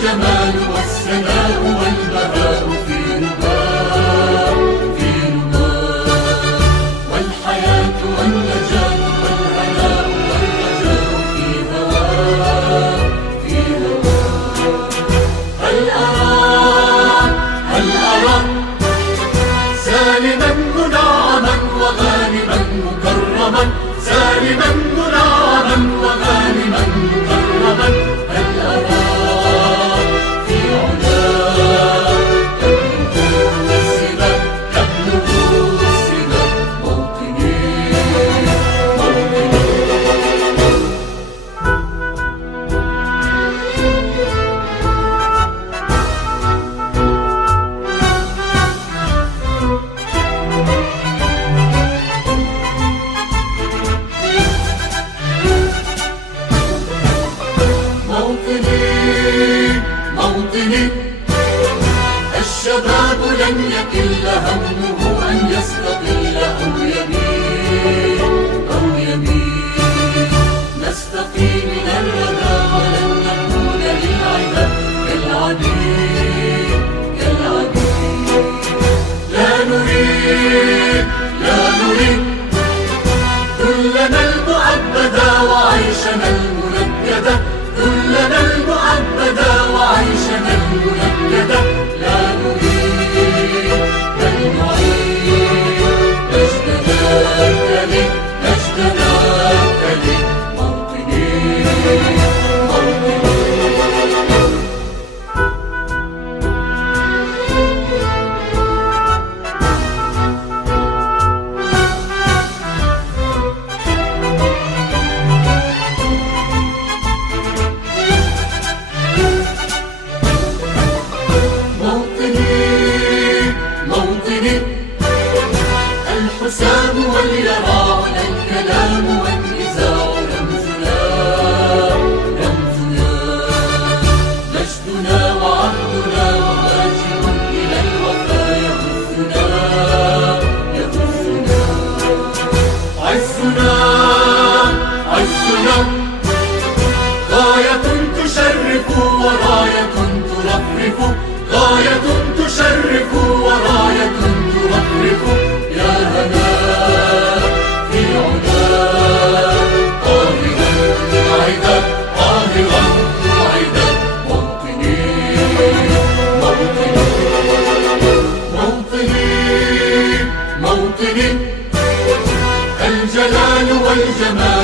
والجمال والسناء والبهاء في رباه والحياة والنجاة والهناء والرجاء في هواه هل أراك سالما منعما وغانما مكرما سالما منعما وغانما مكرما هل أراك في علاك تبلغ السماء موطني موطني الشباب لن يكل همه أن يستقل أو يميل نستقي من الردى ولن نكون للعدا كالعبيد لا نريد كلنا المؤبدا وعيشنا المنكدا كلنا المؤبدا وعيشنا المنكدا لا نريد بل نعيد مجدنا التالي موطني الحسام واليراع الكلام والنزاع رمزنا مجدنا وعهدنا وواجب إلى الوفا يهزنا عزنا غاية تشرف وراية ترفرف غاية تشرف وراية ترفرف يا هنا في علاك قاهرا موطني الجلال والجمال